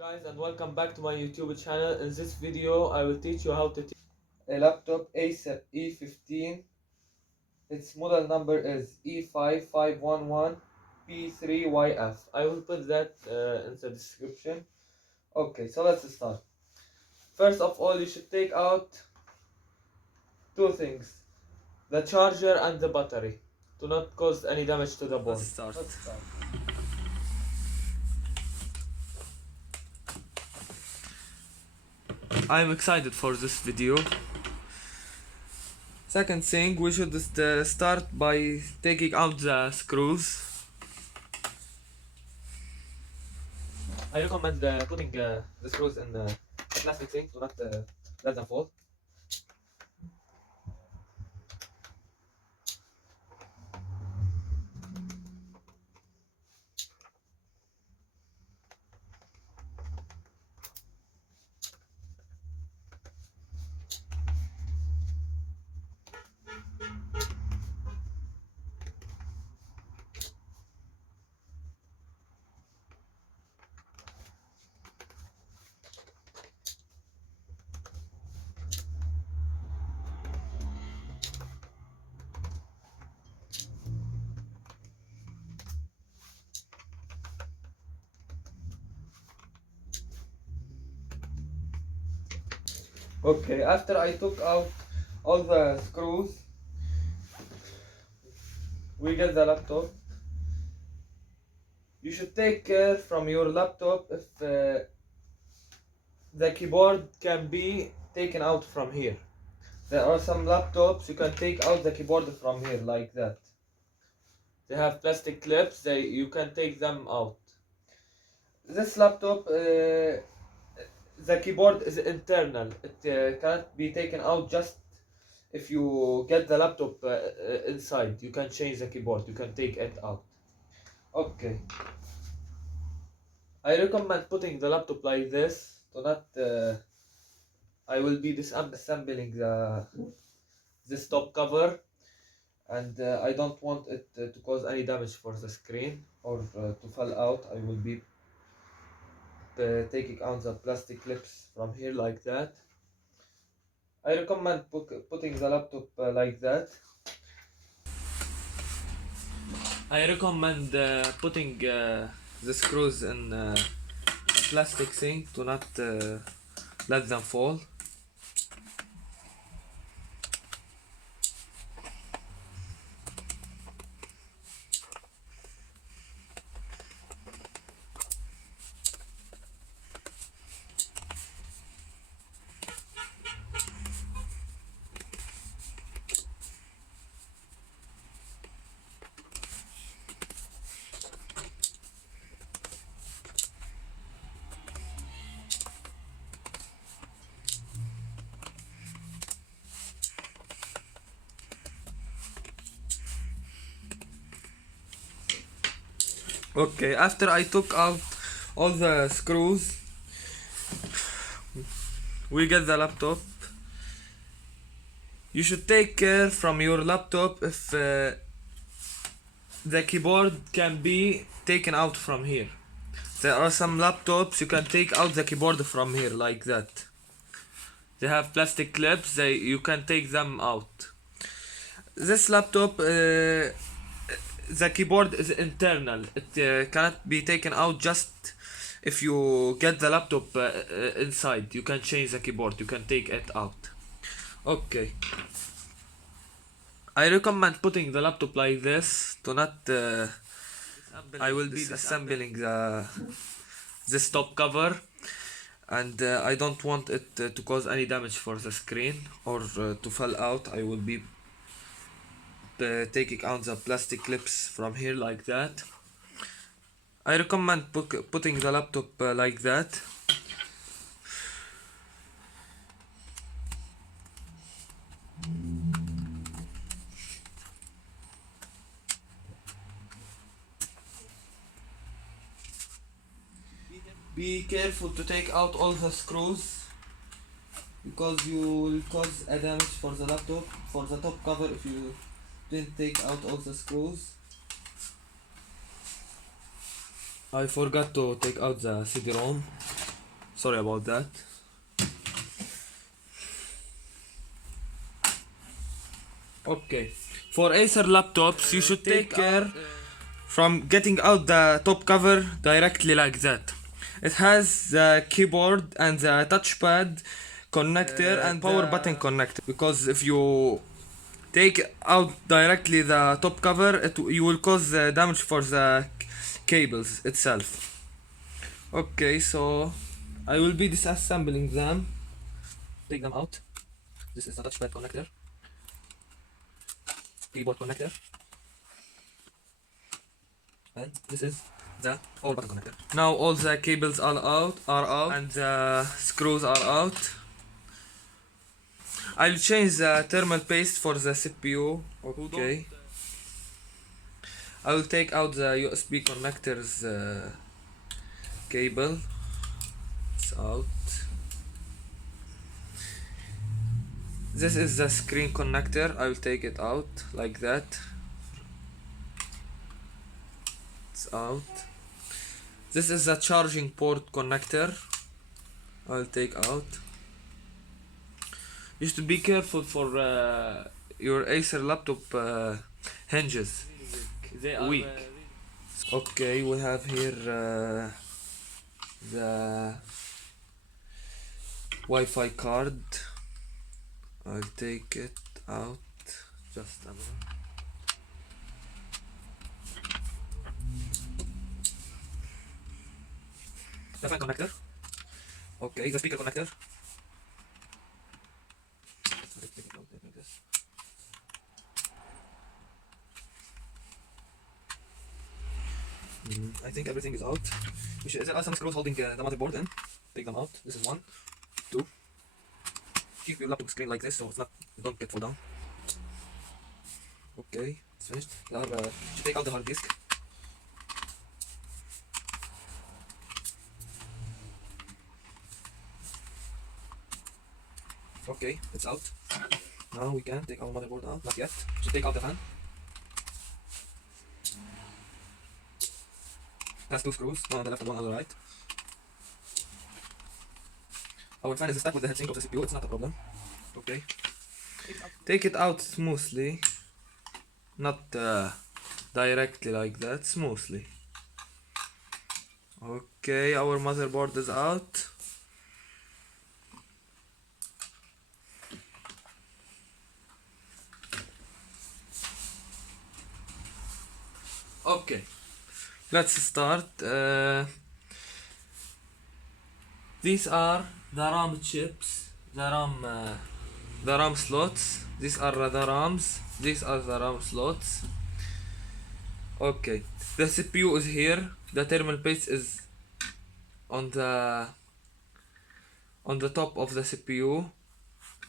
Guys, and welcome back to my YouTube channel. In this video I will teach you how to take a laptop Acer E15. Its model number is E5-511-P3YF. I will put that in the description. Okay, so let's start. First of all, you should take out two things: the charger and the battery, to not cause any damage to the board. Let's start. I'm excited for this video. Second thing, we should start by taking out the screws. I recommend putting the screws in the plastic thing to not let them fall. Okay, after I took out all the screws, we get the laptop. You should take care from your laptop if the keyboard can be taken out from here. There are some laptops you can take out the keyboard from here like that. They have plastic clips, you can take them out. This laptop, the keyboard is internal. It cannot be taken out just if you get the laptop inside. You can change the keyboard, you can take it out. Okay. I recommend putting the laptop like this to not. I will be disassembling this top cover, and I don't want it to cause any damage for the screen or to fall out. I will be taking out the plastic clips from here like that. I recommend putting the laptop like that. I recommend putting the screws in a plastic thing to not let them fall. Okay, after I took out all the screws, we get the laptop. You should take care from your laptop if the keyboard can be taken out from here. There are some laptops you can take out the keyboard from here like that. They have plastic clips, you can take them out. This laptop, the keyboard is internal. It cannot be taken out just if you get the laptop inside. You can change the keyboard, you can take it out. Okay. I recommend putting the laptop like this to not. I will be disassembling this top cover, and I don't want it to cause any damage for the screen or to fall out. I will be taking out the plastic clips from here like that. I recommend putting the laptop like that. Be careful to take out all the screws, because you will cause a damage for the laptop, for the top cover, if you didn't take out all the screws. I forgot to take out the CD-ROM. Sorry about that. Okay, for Acer laptops you should take care from getting out the top cover directly like that. It has the keyboard and the touchpad connector and power button connector, because if you take out directly the top cover you will cause damage for the cables itself. Okay, so I will be disassembling them. Take them out. This is the touchpad connector, keyboard connector, and this is the power button connector. Now all the cables are out, and the screws are out. I'll change the thermal paste for the CPU. Okay. I will take out the USB connectors cable. It's out. This is the screen connector. I will take it out like that. It's out. This is the charging port connector. I will take out. You should be careful for your Acer laptop hinges. They are weak. Okay, we have here the Wi-Fi card. I'll take it out just a minute. The fan connector. Okay, the speaker connector. I think everything is out. There are some screws holding the motherboard in. Take them out. This is 1, 2. Keep your laptop screen like this so it's not, you don't get fall down. Okay, it's finished. Now you take out the hard disk. Okay, it's out. Now we can take our motherboard out. Not yet. So take out the fan. Has 2 screws, one on the left and one on the right. Our fan is stuck with the heatsink of the CPU, it's not a problem. Okay. Take it out smoothly. Not directly like that, smoothly. Okay, our motherboard is out. Okay. Let's start. These are the RAM chips, the RAM slots. These are the RAMs. These are the RAM slots. Okay, the CPU is here. The thermal paste is on the top of the CPU.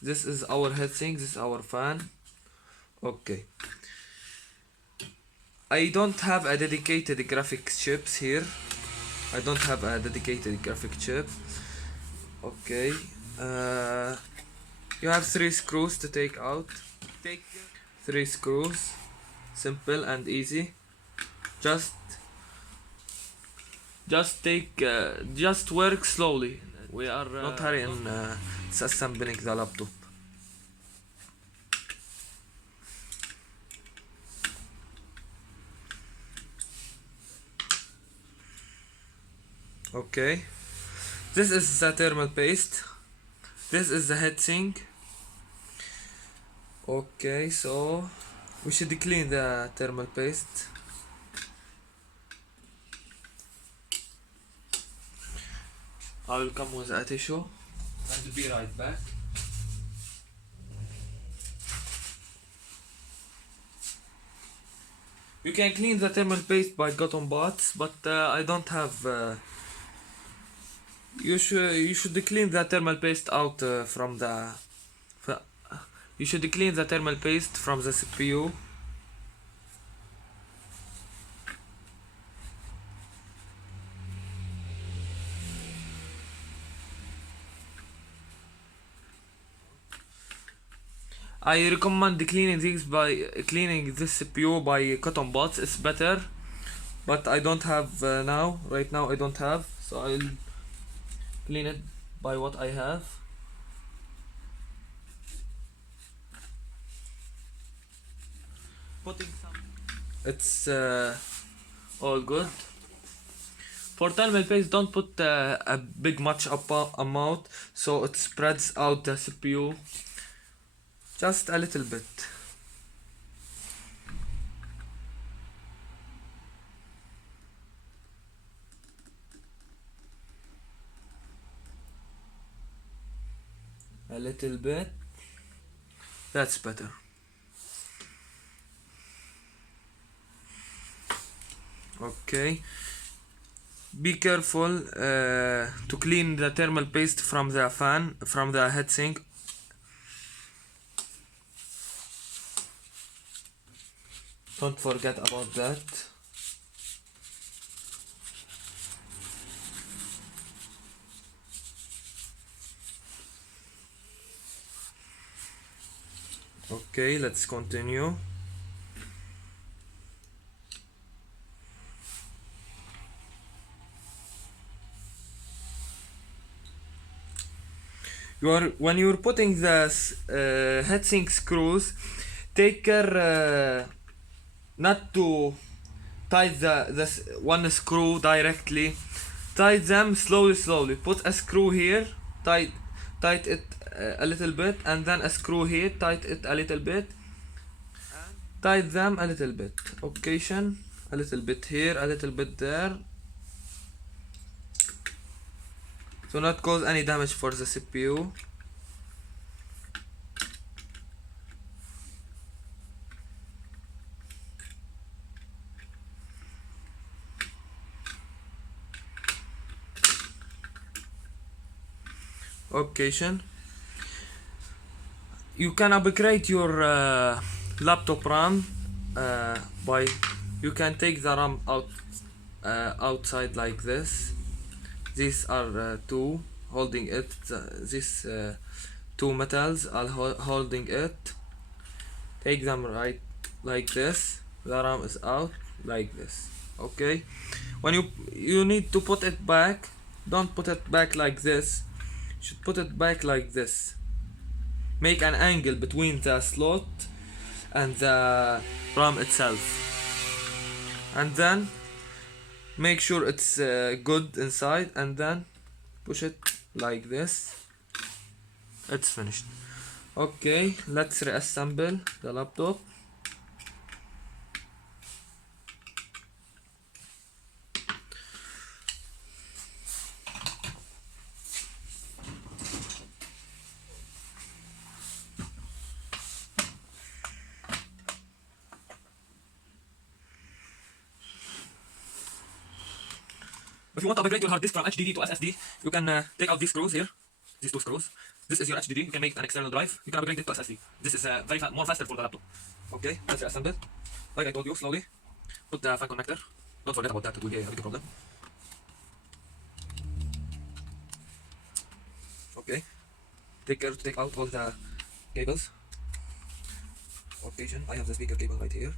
This is our heatsink. This is our fan. Okay. I don't have a dedicated graphics chips here. I don't have a dedicated graphic chip. Okay. You have 3 screws to take out. Take 3 screws. Simple and easy. Just work slowly. We are not hurry in disassembling the laptop. Okay, this is the thermal paste. This is the heatsink. Okay, so we should clean the thermal paste. I will come with a tissue and be right back. You can clean the thermal paste by cotton buds, but I don't have. You should clean the thermal paste out from the. You should clean the thermal paste from the CPU. I recommend cleaning this CPU by cotton buds. It's better, but I don't have now. Right now I don't have, so I'll clean it by what I have. Putting some. It's all good. For thermal paste, don't put a big much amount so it spreads out the CPU. Just a little bit. A little bit. That's better. Okay. Be careful to clean the thermal paste from the fan, from the heatsink. Don't forget about that. Okay, let's continue. When you're putting the heatsink screws, take care not to tie this one screw directly. Tie them slowly. Put a screw here, tight it a little bit, and then a screw here, tight it a little bit. Tie them a little bit. Occasion, a little bit here, a little bit there. To not cause any damage for the CPU. Occasion. You can upgrade your laptop RAM by you can take the RAM outside like this. These are two holding it. These two metals are holding it. Take them right like this. The RAM is out like this. Okay. When you need to put it back, don't put it back like this. You should put it back like this. Make an angle between the slot and the RAM itself, and then make sure it's good inside, and then push it like this. It's finished. Okay, let's reassemble the laptop. If you want to upgrade your hard disk from HDD to SSD, you can take out these screws here, these two screws. This is your HDD. You can make an external drive. You can upgrade it to SSD. This is more faster for the laptop. Okay, let's reassemble. Like I told you, slowly. Put the fan connector. Don't forget about that. It will be a big problem. Okay. Take care to take out all the cables. Occasion. I have the speaker cable right here.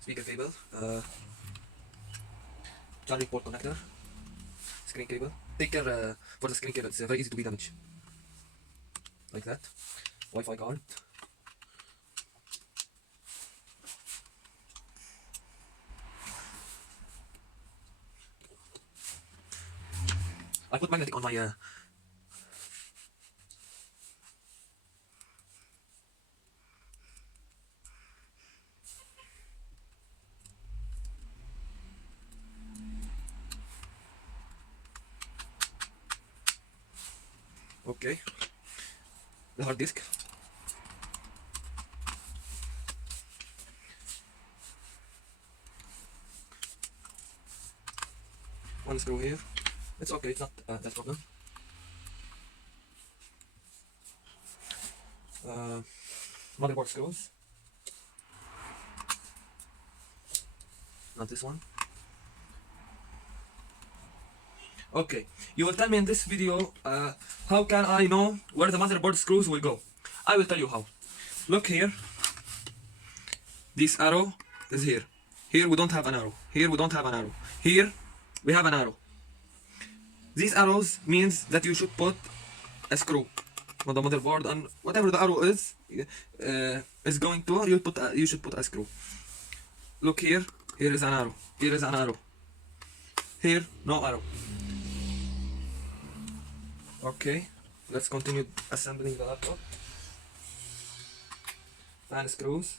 Speaker cable, charging port connector, screen cable. Take care for the screen cable, it's very easy to be damaged. Like that. Wi-Fi card. I put magnetic on my okay, the hard disk. One screw here. It's okay, it's not that problem. Motherboard screws. Not this one. Okay, you will tell me in this video how can I know where the motherboard screws will go. I will tell you how. Look here. This arrow is here. Here we don't have an arrow. Here we don't have an arrow. Here we have an arrow. These arrows means that you should put a screw on the motherboard, and whatever the arrow is going to, you should put a screw. Look here. Here is an arrow. Here is an arrow. Here, no arrow. Okay, let's continue assembling the laptop. Fan screws.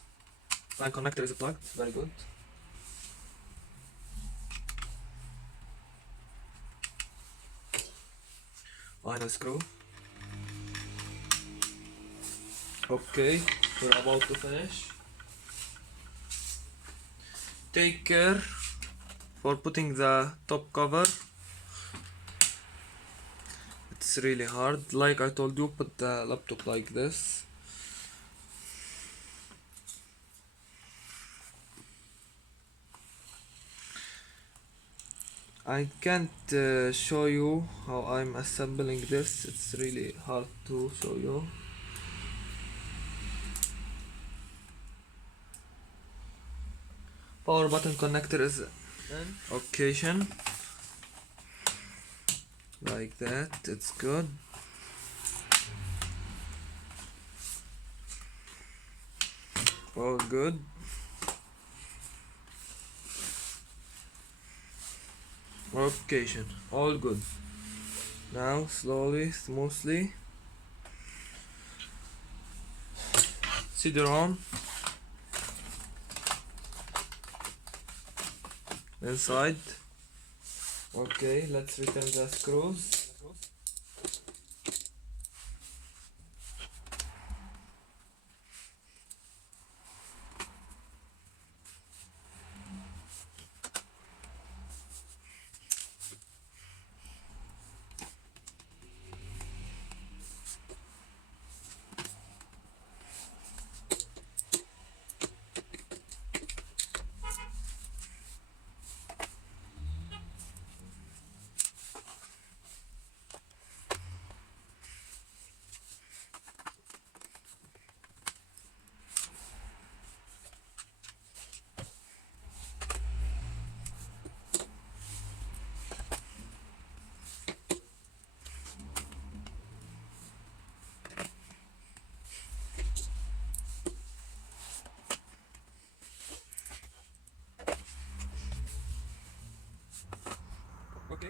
Fan connector is plugged. Very good. Final screw. Okay, we're about to finish. Take care for putting the top cover. It's really hard. Like I told you, put the laptop like this. I can't show you how I'm assembling this. It's really hard to show you. Power button connector is in occasion. Like that, it's good. All good. Occasion, all good. Now slowly, smoothly. CD-ROM inside. Okay, let's return the screws.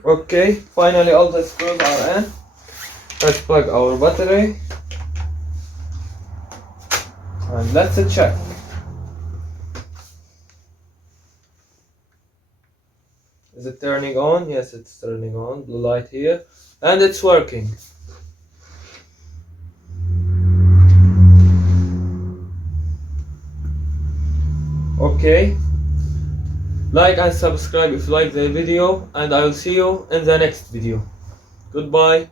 Okay, finally all the screws are in. Let's plug our battery and let's check. Is it turning on? Yes, it's turning on. Blue light here, and it's working. Okay, like and subscribe if you like the video, and I will see you in the next video. Goodbye.